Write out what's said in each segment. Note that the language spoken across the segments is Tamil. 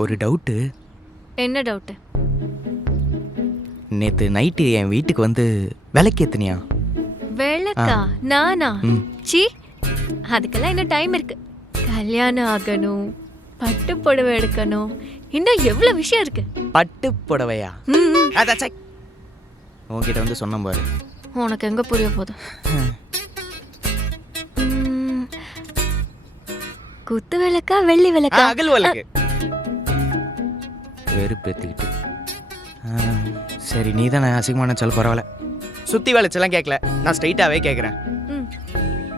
ஒரு டவுட்டு. என்ன டவுட்டு? நேற்று நைட்டு என் வீட்டுக்கு வந்து விளக்கேத்துனியா? விளக்கா? நானா? சி, அதுக்கெல்லாம் இன்னும் டைம் இருக்கு. கல்யாணம் ஆகணும், பட்டு புடவை எடுக்கணும், இன்னும் எவ்வளவு விஷயம் இருக்கு. பட்டு புடவையா? உன்கிட்ட வந்து சொன்ன பாரு. உனக்கு எங்க புரிய போகுது? குத்து விளக்கா வெள்ளி விளக்கா? அகல் விளக்கு. வெறுப்பேத்திக்கிட்டு. சரி, நீ தானே அசிங்கமான சொல், பரவாயில்ல. சுத்தி வளைச்செல்லாம் கேட்கல, நான் ஸ்ட்ரைட்டாகவே கேட்குறேன்.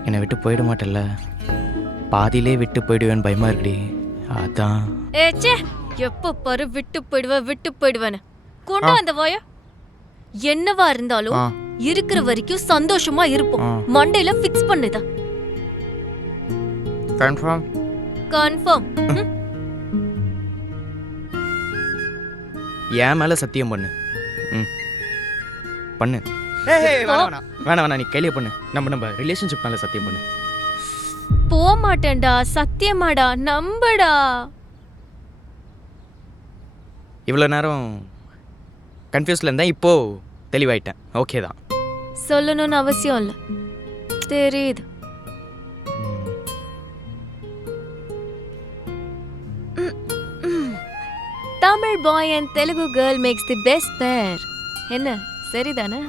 என்னை விட்டு போயிட மாட்டேல்ல? பாதியிலே விட்டு போயிடுவேன்னு பயமா இருக்குடி, அதான். ஏச்சே, எப்போ பாரு விட்டு போயிடுவேன்னு கொண்டு வந்த வாய. என்னவா இருந்தாலும் இருக்கிற வரைக்கும் சந்தோஷமா இருப்போம். மண்டையில ஃபிக்ஸ் பண்ணுதா? கன்ஃபார்ம்? கன்ஃபார்ம். என் மேல சத்தியம் பண்ணு. பண்ணு. வேணாம், நீ கையிலே பண்ணு. நம்ம ரிலேஷன்ஷிப் மேல சத்தியம் பண்ணு. போக மாட்டேன்டா, சத்தியமாடா, நம்படா. இவ்வளோ நேரம் கன்ஃபியூஸ்ல இருந்தேன், இப்போ தெளிவாயிட்டேன். ஓகே தான். சொல்லணும்னு அவசியம் இல்லை, தெரியுது. Tamil boy and Telugu girl makes the best pair. என்ன சரிதானே?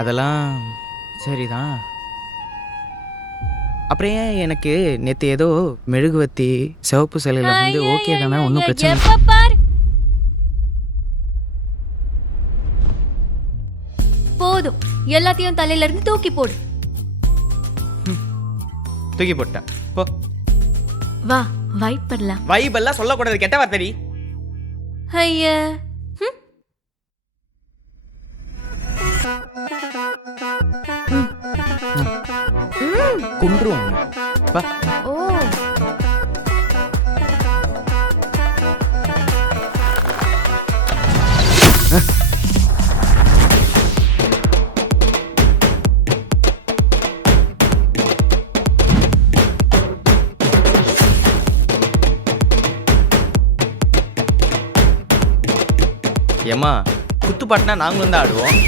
அதெல்லாம் சரிதான். அப்புறம் ஏன் எனக்கு நேற்று ஏதோ மெழுகுவத்தி சிவப்பு சிலையில் வந்து ஓகே தானே, ஒன்றும் பிரச்சனை இல்லை. பார், போதும், எல்லாத்தையும் தலையில இருந்து தூக்கி போடு. தூக்கி போட்டேன். போ, வா வைப் பண்ணலாம். வைப் எல்லாம் சொல்லக்கூடாது, கெட்ட வார்த்தை. ஐயா, குன்றும். ஓ, ஏம்மா, குத்துப்பாட்டுனா நாங்களும் தான் ஆடுவோம்.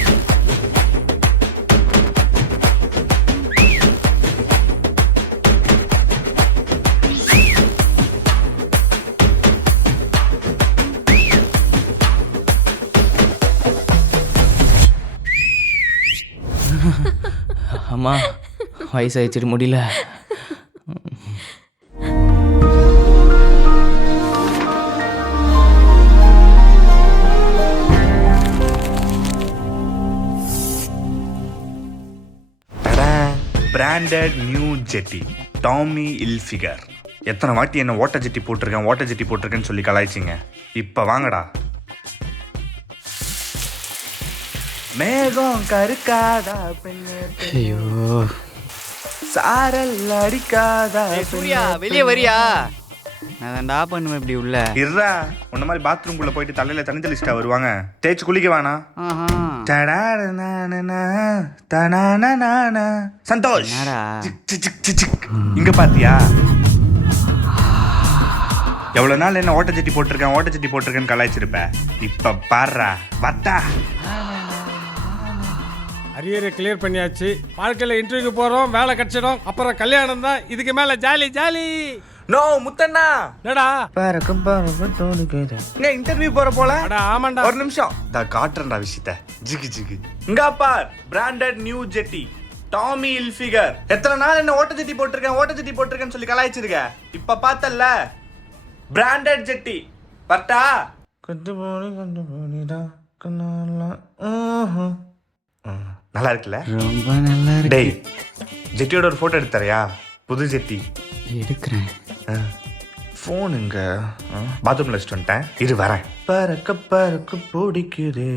அம்மா, வயசாயிடுச்சு, முடியல. பிராண்டட் நியூ ஜெட்டி டாமி ஹில்ஃபிகர். எத்தனை வாட்டி என்ன ஓட்ட ஜெட்டி போட்டிருக்கேன்னு சொல்லி கலாய்ச்சிங்க. இப்போ வாங்கடா. மேகம் கருக்காதா பெண்ணே, ஐயோ, சாரல் அடிக்காதா சூர்யா, வெளியே வரியா? நான் தான்டா பண்ணுவேன் இப்படி உள்ள. இருடா, உன்ன மாதிரி பாத்ரூம்குள்ள போயிட்டு தலையில தண்ணி தெளிச்சிட்டா வருவாங்க. தேய்ச்சி குளிக்க வேணாம். சந்தோஷ், இங்க பாத்தியா? எவ்வளவு நாள் என்ன ஓட்ட ஜெட்டி போட்டிருக்கேன்னு கலாய்ச்சிருப்ப. இப்ப பாடுறா வத்தா. அரியரை கிளியர் பண்ணியாச்சு. வாழ்க்கையில் இன்டர்வியூக்கு போகிறோம், வேலை கிடைச்சிடும், அப்புறம் கல்யாணம் தான். இதுக்கு மேலே ஜாலி ஜாலி. நோ முத்தண்ணா, என்னடா இன்டர்வியூ போற போல? ஆமாண்டா, ஒரு நிமிஷம் தான் காட்டுறா விஷயத்த. ஜிகு ஜிகு இங்க பார். பிராண்டட் நியூ ஜெட்டி டாமி ஹில்ஃபிகர். எத்தனை நாள் என்ன ஓட்ட ஜெட்டி போட்டிருக்கேன்னு சொல்லி கலாய்ச்சிருக்க. இப்ப பார்த்தல்ல, பிராண்டட் ஜெட்டி. பட்டா நல்லா இருக்குல்ல? ரொம்ப நல்லா இருக்கு. டேய், ஜெட்டியோட ஒரு போட்டோ எடுத்தறியா? புது ஜெட்டி எடுக்கிறேன். ஃபோனுங்க பாத்ரூம்ல வச்சுட்டு வந்துட்டேன், இரு வரேன். பறக்க பிடிக்குது,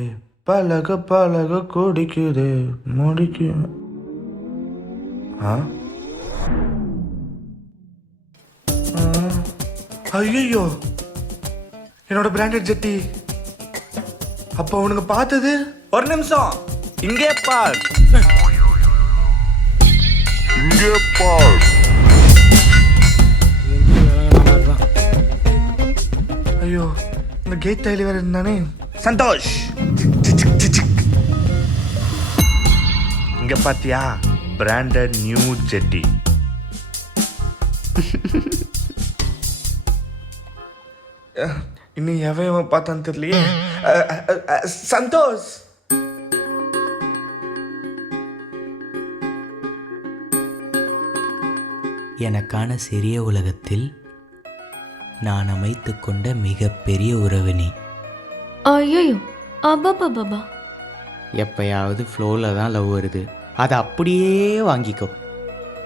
பழக குடிக்குது, முடிக்கு. ஐயோ, என்னோட பிராண்டட் ஜெட்டி அப்ப அவனுங்க பார்த்தது ஒரு நிமிஷம் இங்கே பார் ஐயோ இந்த கேட் டைலி வேற இருந்தானே சந்தோஷ் இங்க பாத்தியா பிராண்டட் நியூ ஜெட்டி இன்னும் எவன் பார்த்தான்னு தெரியலையே சந்தோஷ் எனக்கான சிறிய உலகத்தில் நான் அமைத்து கொண்ட மிகப்பெரிய உறவு நீ. ஐயோ அபாபாபா எப்பயாவது ஃப்ளோவில் தான் லவ் வருது, அதை அப்படியே வாங்கிக்கோ.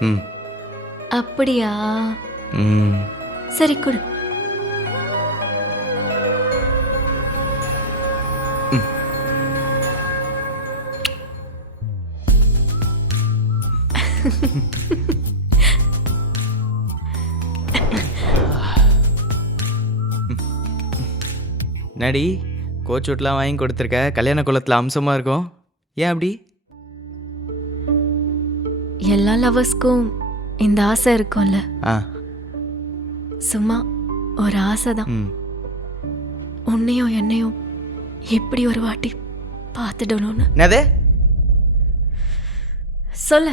ம் அப்படியா? ம் சரி கொடு. நடி கோச் வீட்லாம் வாங்கி கொடுத்துருக்க, கல்யாண குளத்தில் அம்சமாக இருக்கும். ஏன் அப்படி? எல்லா லவர்ஸ்க்கும் இந்த ஆசை இருக்கும்ல, ஆ சும்மா ஒரு ஆசை தான். ம் உன்னையும் என்னையும் எப்படி ஒரு வாட்டி பார்த்துடணும்னு. என்னது? சொல்ல,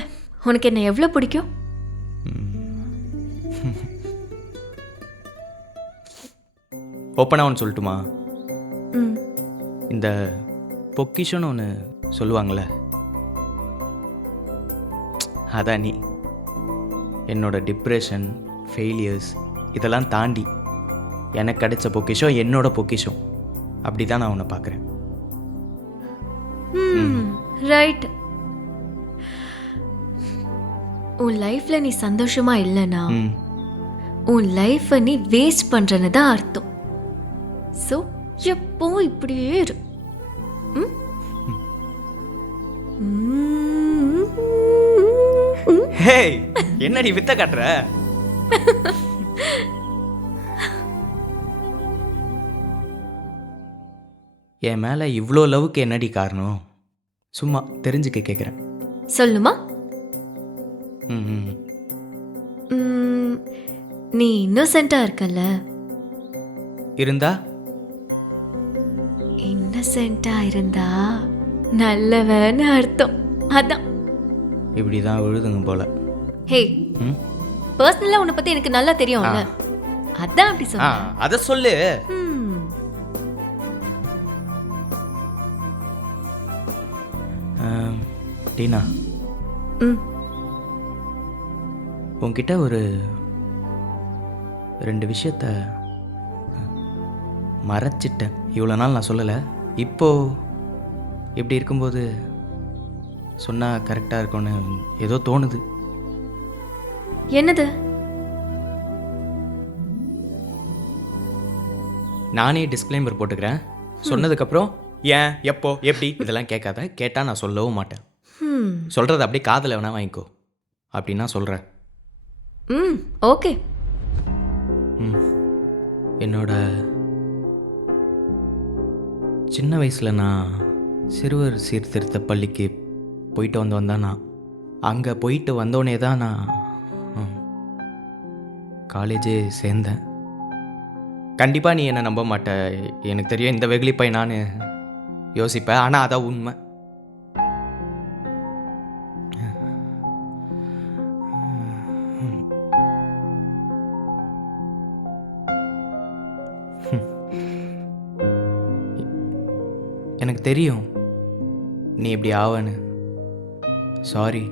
உனக்கு என்ன எவ்வளோ பிடிக்கும்? ஓப்பனாக ஒன்று சொல்லட்டுமா? ம் இந்த பொக்கிஷன்னு ஒன்று சொல்லுவாங்கள்ல, அதான் நீ. என்னோட டிப்ரெஷன், ஃபெயிலியர்ஸ் இதெல்லாம் தாண்டி எனக்கு கிடைச்ச பொக்கிஷம் என்னோட பொக்கிஷம். அப்படி தான் நான் உன்னை பார்க்குறேன். ரைட். உன் லைஃப்ல நீ சந்தோஷமா இல்லைன்னா ம் உன் லைஃப்பை நீ வேஸ்ட் பண்றன்னு தான் அர்த்தம். ஸோ எப்பவும் இப்படியே இரு. ம்? ஹே, என்னடி வித்த காட்டுற? என் மேலே இவ்வளோ லவ்வுக்கு என்னடி காரணம்? சும்மா தெரிஞ்சுக்க கேட்குறேன். சொல்லுமா? ம் ம் ம், நீ இன்னோசென்ட்டா இருக்கல்ல. இருந்தா இன்னசென்ட்டா இருந்தா நல்லவன்னு அர்த்தம். அதான். இப்படி தான் விழுதுங்க போல. ஹே, ம் பர்சனலா உன்னை பத்தி எனக்கு நல்லா தெரியும்ல, அதான் அப்படி ஆ சொன்னேன். அதை சொல்லு. ம், டீனா, ம், உன்கிட்ட ஒரு 2 விஷயத்த மறைச்சிட்டேன். இவ்வளோ நாள் நான் சொல்லலை. இப்போ இப்படி இருக்கும்போது சொன்னால் கரெக்டாக இருக்கும்னு ஏதோ தோணுது. என்னது? நானே டிஸ்க்ளைமர் போட்டுக்கிறேன். சொன்னதுக்கப்புறம் ஏன், எப்போ, எப்படி இதெல்லாம் கேட்காத. கேட்டால் நான் சொல்லவும் மாட்டேன். ம், சொல்கிறது அப்படியே காதில் வேணா வாங்கிக்கோ. அப்படின்னா சொல்கிறேன். ம், ஓகே. என்னோட சின்ன வயசில் நான் சிறுவர் சீர்திருத்த பள்ளிக்கு போயிட்டு வந்தோம் தான். நான் அங்கே போயிட்டு வந்தோடனே தான் நான் காலேஜே சேர்ந்தேன். கண்டிப்பாக நீ என்னை நம்ப மாட்ட, எனக்கு தெரியும். இந்த வெகுளிப்பை நான் யோசிப்பேன், ஆனால் அதான் உண்மை. எனக்கு தெரியும் நீ இப்படி ஆவன்னு. சாரி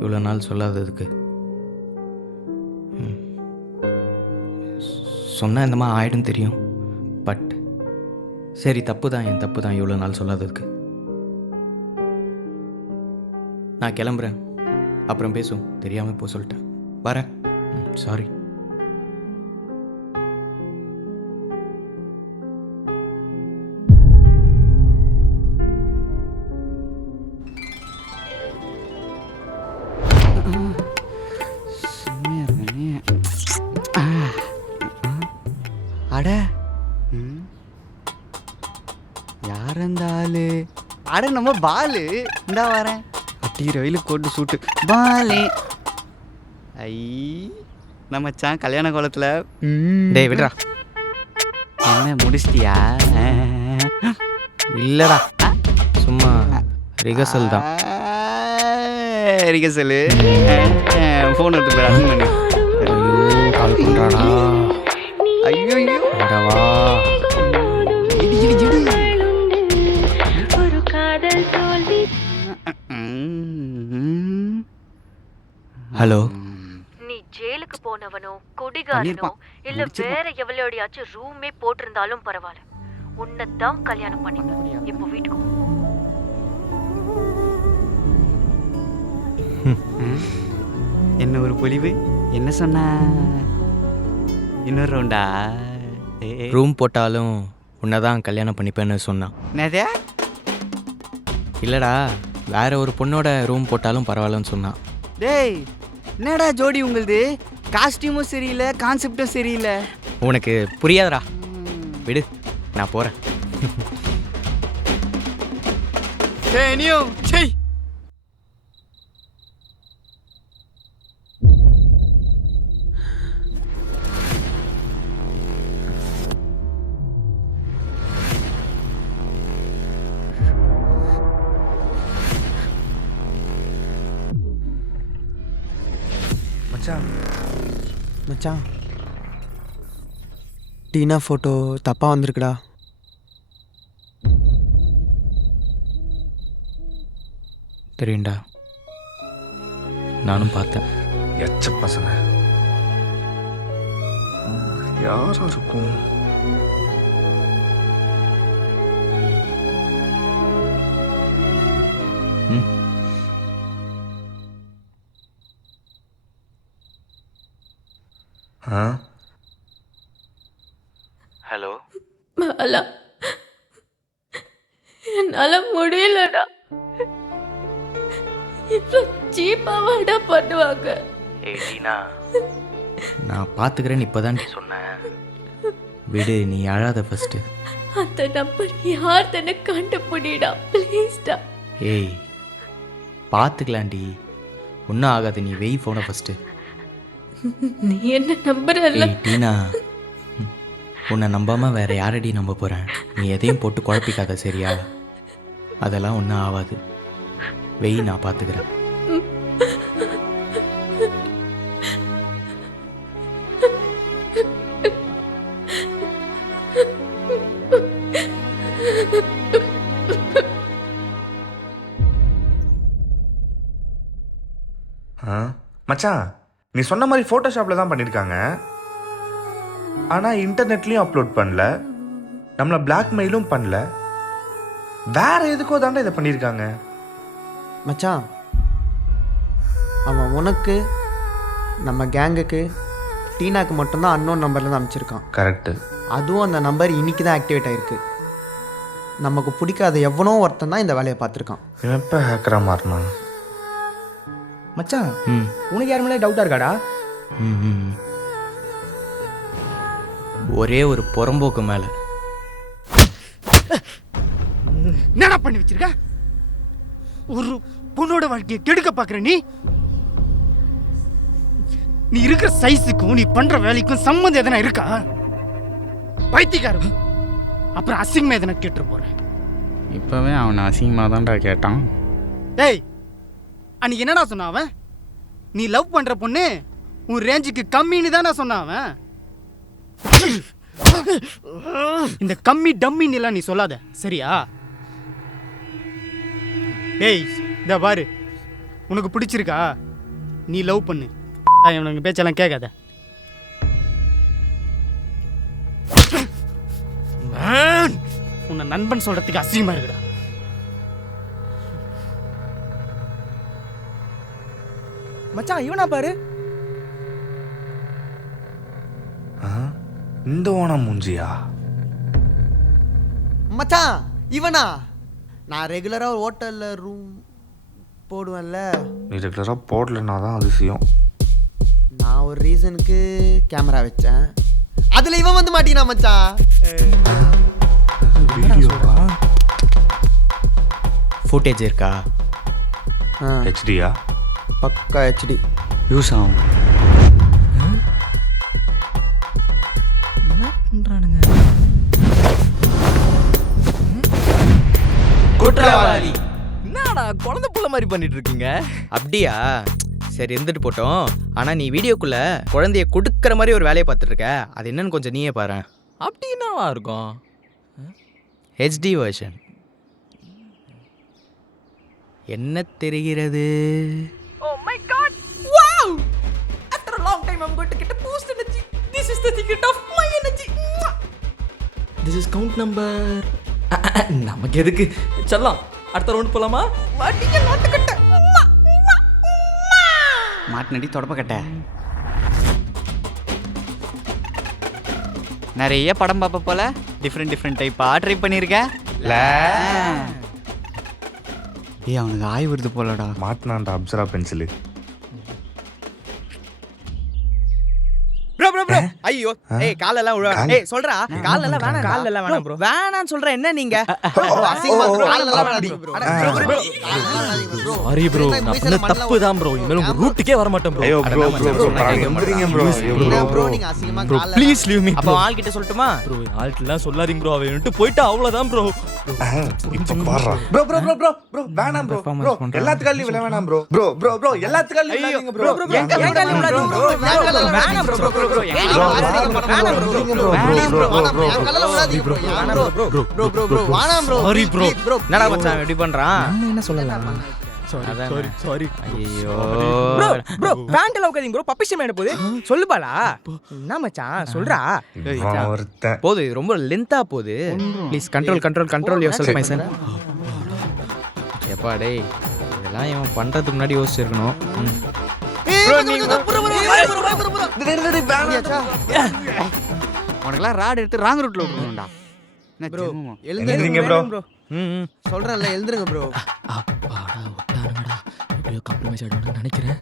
இவ்வளோ நாள் சொல்லாததுக்கு. சொன்னால் இந்த மாதிரி ஆயிடும் தெரியும். பட் சரி, தப்பு தான், என் தப்பு தான் இவ்வளோ நாள் சொல்லாததுக்கு. நான் கிளம்புறேன், அப்புறம் பேசும். தெரியாமல் இப்போ சொல்லிட்டேன். வரேன். சாரி. அட யார் அந்த ஆளு? அட நம்ம பாலு. இந்தா வரேன். அட்டிக்கிற வெயிலுக்கு போட்டு சூட்டு பாலு. ஐ நம்ம மச்சான் கல்யாண கோலத்தில். டேய் விடுறா. என்ன முடிச்சிட்டியா? இல்லடா சும்மா ரிகர்சல் தான். ரிகர்சலு. ஃபோன் எடுத்து போய் அட்டன் பண்ணி. ஐயோ கால் பண்ணுறாடா. ஐயோ வரவா. இடி இடி இடி. ஹலோ. நீ ஜெயிலுக்கு போனவனோ குடிகாரனோ இல்ல வேற எவ்வளோடையாச்சும் ரூமே போட்டிருந்தாலும் பரவாயில்ல, உன்னைத்தான் கல்யாணம் பண்ணிப்பேன். இப்போ வீட்டுக்கு போ. என்ன ஒரு பொலிவு. என்ன சொன்ன? இன்னொரு ரவுண்டா? ரூம் போட்டாலும் உன்னை தான் கல்யாணம் பண்ணிப்பேன்னு சொன்னான். என்னதே? இல்லைடா வேற ஒரு பொண்ணோட ரூம் போட்டாலும் பரவாயில்லன்னு சொன்னான். டேய் என்னடா ஜோடி உங்களுது? காஸ்டியூமும் சரியில்லை, கான்செப்டும் சரியில்லை. உனக்கு புரியாதடா, விடு நான் போகிறேன். நீயும் செய். மச்சான் மச்சான் டீனா ஃபோட்டோ தப்பாக வந்திருக்குடா. தெரியும்டா, நானும் பார்த்தேன். எச்ச பசங்க யாரா இருக்கும்? ம் ஆ ஹலோ. பாலா, என்னால முடியலடா. இவ்வளோ சீப்பாவாடா பண்ணுவாங்க. ஏய் டீனா, நான் பார்த்துக்கிறேன்னு இப்போ தான் சொன்னேன். விடு, நீ அழாத ஃபஸ்ட்டு. அந்த நம்பர் யார் தானே கண்டுபிடிடா ப்ளீஸ்டா. ஏய் பார்த்துக்கலாண்டி, ஒன்றும் ஆகாது, நீ வெய் ஃபோனை ஃபஸ்ட்டு. நீ என்ன நம்புறல்ல? ஏய் டீனா, உன்னை நம்பாமல் வேற யாரடி நம்ப போகிறேன்? நீ எதையும் போட்டு குழப்பிக்காத சரியா? அதெல்லாம் ஒன்றும் ஆகாது, வெய் நான் பார்த்துக்கிறேன். மச்சான் நீ சொன்ன மாதிரி ஃபோட்டோஷாப்பில் தான் பண்ணியிருக்காங்க, ஆனால் இன்டர்நெட்லேயும் அப்லோட் பண்ணல, நம்மளை பிளாக்மெயிலும் பண்ணல. வேற எதுக்கோ தாண்டா இதை பண்ணியிருக்காங்க. மச்சான் அவன் உனக்கு, நம்ம கேங்குக்கு, டீனாக்கு மட்டும்தான் அன்னோன் நம்பர்லேருந்து அனுப்பிச்சிருக்கான். கரெக்டு. அதுவும் அந்த நம்பர் இன்னைக்கு தான் ஆக்டிவேட் ஆகிருக்கு. நமக்கு பிடிக்காத எவனோ ஒருத்தன் தான் இந்த வேலையை பார்த்துருக்கான். இவன் எப்போ ஹேக்கராக மாறினான்? மச்சான் ம் உனக்கு யார் மேலே டவுட்டாக இருக்காடா? ம் ம். ஒரே ஒரு புறம்போக்கு மேலே. என்னடா பண்ணி வச்சிருக்க? ஒரு பொண்ணோட வாழ்க்கையை கெடுக்க பார்க்குற நீ. நீ இருக்கிற சைஸுக்கும் நீ பண்ற வேலைக்கும் சம்மந்தம் எதனா இருக்கா? பைத்தியக்காரன். அப்புறம் அசிங்கமா எதனா கேட்டு போறேன். இப்போவே அவனை அசிங்கமாக தான்டா கேட்டான். டேய் அன்னைக்கு என்னடா சொன்னான் அவன்? நீ லவ் பண்ற பொண்ணு உன் ரேஞ்சுக்கு கம்மின்னு தானே சொன்னான் அவன். இந்த கம்மி டம்மின்னு எல்லாம் நீ சொல்லாத சரியா? டேய் இந்த பாரு, உனக்கு பிடிச்சிருக்கா நீ லவ் பண்ணு, உனக்கு பேச்செல்லாம் கேட்காத. உன்னை நண்பன் சொல்றதுக்கு அசிங்கமா இருக்குடா. மச்சான் இவனா பாரு. இந்த ஓணம் மூஞ்சியா? மச்சான் இவனா? நான் ரெகுலராக ஒரு ஹோட்டலில் ரூம் போடுவேன்ல. நீ ரெகுலராக போடலன்னா தான் அதிசயம். நான் ஒரு ரீசனுக்கு கேமரா வச்சேன், அதில் இவன் வந்து மாட்டினா மச்சான். வீடியோவா? ஃபுட்டேஜ் இருக்கா? ஹெச்டியா? பக்கா ஹெச்டி. யூஸ் ஆகும். குற்றவாளி என்னடா குழந்தை புள்ள மாதிரி பண்ணிட்டு இருக்கீங்க? அப்படியா? சரி இருந்துட்டு போட்டோம். ஆனா நீ வீடியோக்குள்ள குழந்தைய கொடுக்குற மாதிரி ஒரு வேலையை பார்த்துட்டு இருக்க. அது என்னன்னு கொஞ்சம் நீயே பாரு. அப்படி என்னவா இருக்கும்? HD version. என்ன தெரிகிறது? Oh my god! Wow! After a long time I'm going to get a boost energy. This is the secret of my energy. This is count number. நமக்கு எதுக்கு செல்லம்? அடுத்த ரவுண்ட் போலாமா? வாட்டிங்க நாட்டுக்கட்ட. மாட்டினடி தொடப்பக்கட்ட. நிறைய படம் பார்ப்ப போல டிஃப்ரெண்ட் டைப்பாக ட்ரை பண்ணியிருக்கேன். ஏய் அவனுக்கு ஆய் வருது போலடா. மாட்டினான்டா அப்சரா பென்சிலு. ப்ரோ ஐயோ ஏய் காலெல்லாம் உழ. ஏய் சொல்றா காலெல்லாம் வேணாம். காலெல்லாம் வேணாம் ப்ரோ. வேணான்னு சொல்றேன் என்ன நீங்க? அசிங்கமா இருக்கு. காலெல்லாம் வேணாம் ப்ரோ. சாரி ப்ரோ, நான் பண்ண தப்பு தான் ப்ரோ. இனிமேல் உங்க ரூட்டுக்கே வர மாட்டேன் ப்ரோ. ஐயோ ப்ரோ எந்திரிங்க ப்ரோ. ப்ரோ நீங்க அசிங்கமா ப்ரோ கால்ல ப்ளீஸ் லீவ் மீ. அப்ப ஆள் கிட்ட சொல்லட்டுமா? ப்ரோ ஆல்ட்டெல்லாம் சொல்லாதீங்க ப்ரோ. அவன் விட்டு போயிட்டா அவ்வளவுதான் ப்ரோ. இப்ப பாறா. ப்ரோ வேணாம் ப்ரோ. ப்ரோ எல்லாத்துக்காலயும் விழ வேணாம் ப்ரோ. ப்ரோ எல்லாத்துக்காலயும் விழாதீங்க ப்ரோ. எங்க கால்ல விழாதீங்க ப்ரோ. வேணாம் ப்ரோ. என்னடா மச்சான் இப்படி பண்றான்? என்ன சொல்லலாம்? சாரி ஐயோ ப்ரோ பேண்ட்ல உட்காருங்க ப்ரோ. பப்பி ஷேம் என்ன போகுது சொல்லுபாலா? என்ன மச்சான் சொல்றா? ஒருத்தன் போது ரொம்ப லென்த்தா போகுது. Please control your my son. எப்பா டேய் இதெல்லாம் இவன் பண்றதுக்கு முன்னாடி யோசிச்சிருக்கணும். உனக்கெல்லாம் ராட் எடுத்து ராங் ரூட்ல விட்டுருந்தா. ப்ரோ எழுந்திருங்க ப்ரோ. சொல்றேன்ல எழுந்துருங்க ப்ரோ. அப்பாடா விட்டாருங்கடா. எப்படியோ காம்ப்ரமைஸ் ஆயிடும்னு நினைக்கிறேன்.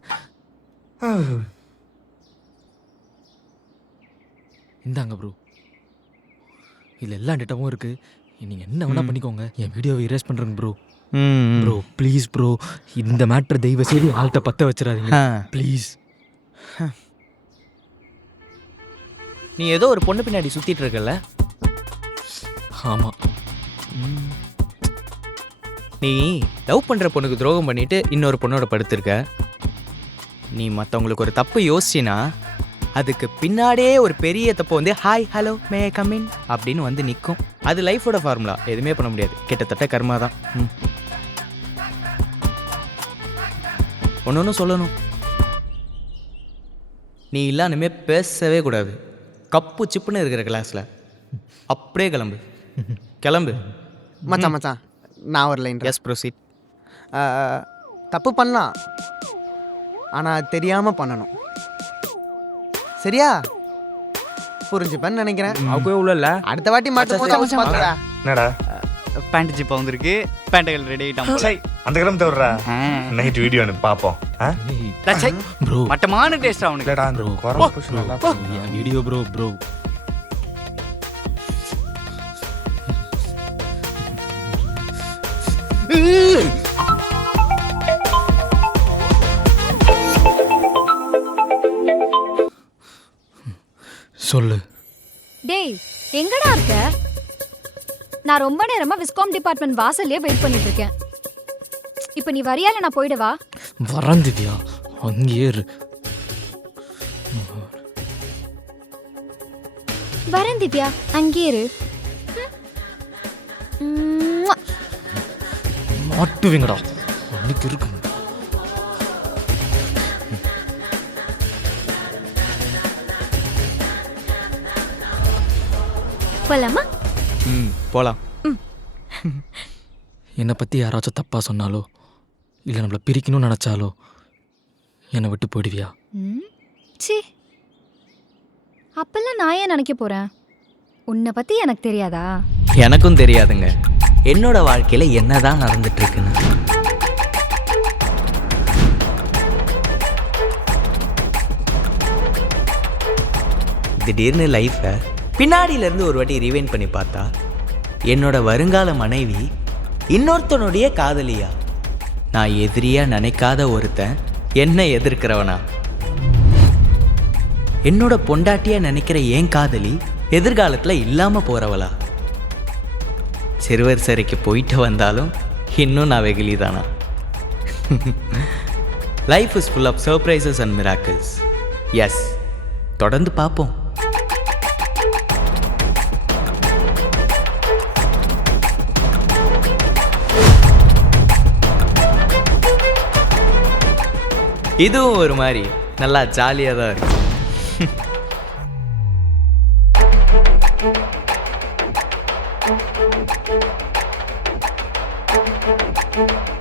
இந்தாங்க ப்ரோ, இதில் எல்லா டேட்டாவும் இருக்கு. நீங்க என்ன வேணா பண்ணிக்கோங்க. என் வீடியோவை இரேஸ் பண்றேங்க ப்ரோ. ப்ரோ ப்ளீஸ் ப்ரோ, இந்த மேட்டர் தயவு செய்து ஆள்கிட்ட பத்த வச்சிடாதீங்க ப்ளீஸ். நீ ஏதோ ஒரு பொண்ணு பின்னாடி சுத்திட்டு இருக்கல? ஆமா. நீ லவ் பண்ற பொண்ணுக்கு துரோகம் பண்ணிட்டு இன்னொரு பொண்ணோட படுத்திருக்க. நீ மற்றவங்களுக்கு ஒரு தப்பு யோசிச்சினா அதுக்கு பின்னாடியே ஒரு பெரிய தப்பு வந்து hi hello may come in அப்படின்னு வந்து நிற்கும். அது லைஃபோட ஃபார்முலா. எதுவுமே பண்ண முடியாது. கிட்டத்தட்ட கர்மா தான். ஒன்று சொல்லணும், நீ இல்லாம பேசவே கூடாது. கப்பு சிப்புன்னு இருக்கிற கிளாஸில் அப்படியே கிளம்பு. மச்சான் நான் ஒரு லைன். Yes proceed. தப்பு பண்ணலாம், ஆனால் தெரியாமல் பண்ணணும். சரியா? புரிஞ்சுப்பேன்னு நினைக்கிறேன். அவங்க உள்ள அடுத்த வாட்டி மட்டும் என்னடா பேண்ட் ஜிப்பா வந்திருக்கு. பேண்ட்டுகள் ரெடி ஆகிட்டான். அந்த கிளம்பி தவிர நைட் வீடியோ அனுப்பி பார்ப்போம். ப்ரோ மட்டமான டேஸ்ட் அவனுக்கு. என் வீடியோ ப்ரோ. சொல்லு. டேய் எங்கடா இருக்க? நான் ரொம்ப நேரமா விஸ்காம் டிபார்ட்மெண்ட் வாசல்லே வெயிட் பண்ணிட்டு இருக்கேன். இப்போ நீ வரியால நான் போய்டவா? வரேன் திவ்யா, அங்கேயே இரு. வரேன் திவ்யா, அங்கேயே இரு. மாட்டுவீங்கடா அன்னைக்கு இருக்கு. போலாமா? போலாம். என்னை பற்றி யாராச்சும் தப்பாக சொன்னாலோ இல்லை நம்மளை பிரிக்கணும்னு நினச்சாலோ என்னை விட்டு போயிடுவியா? சி, அப்பெல்லாம் நான் ஏன் நினைக்க போகிறேன்? உன்னை பற்றி எனக்கு தெரியாதா? எனக்கும் தெரியாதுங்க என்னோட வாழ்க்கையில் என்னதான் நடந்துட்டு இருக்குன்னு. திடீர்னு லைஃப்பை பின்னாடியிலேருந்து ஒரு வாட்டி ரிவைண்ட் பண்ணி பார்த்தா என்னோட வருங்கால மனைவி இன்னொருத்தனுடைய காதலியா? நான் எதிரியா நினைக்காத ஒருத்தன் என்ன எதிர்க்கிறவனா? என்னோட பொண்டாட்டியா நினைக்கிற ஏன் காதலி எதிர்காலத்தில் இல்லாமல் போகிறவளா? சிறுவர் சிறைக்கு போயிட்டு வந்தாலும் இன்னும் நான் வெகுளி தானா? Life is full of surprises and miracles. Yes, தொடர்ந்து பார்ப்போம். இதுவும் ஒரு மாதிரி நல்லா ஜாலியாக தான் இருக்கு. Thank you.